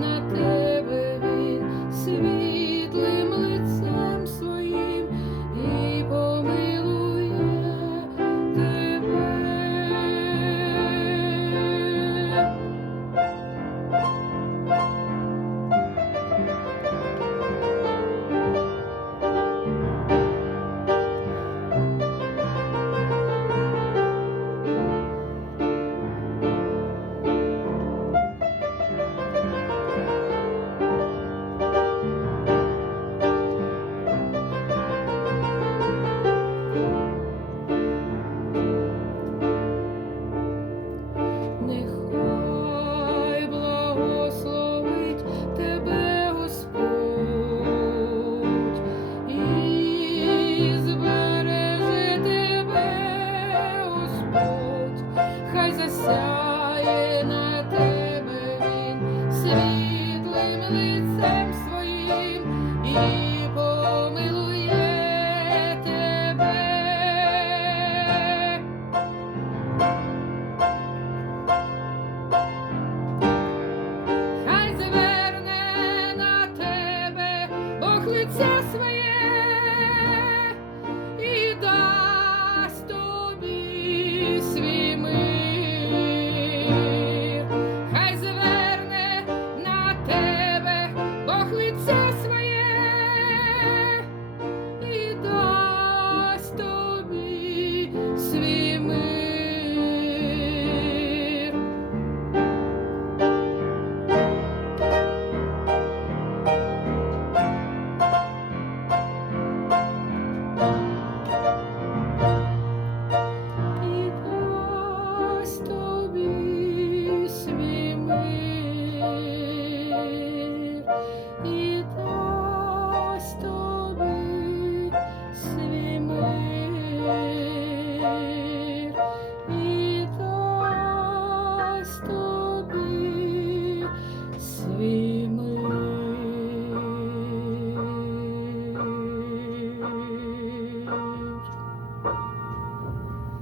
на тебе він світлим лицем своїм і помилує тебе. Нехай благословить тебе Господь і збереже тебе Господь, хай засяє на тебе він світлим лицем своїм і помилує тебе. Хай зверне на тебе Бог лиця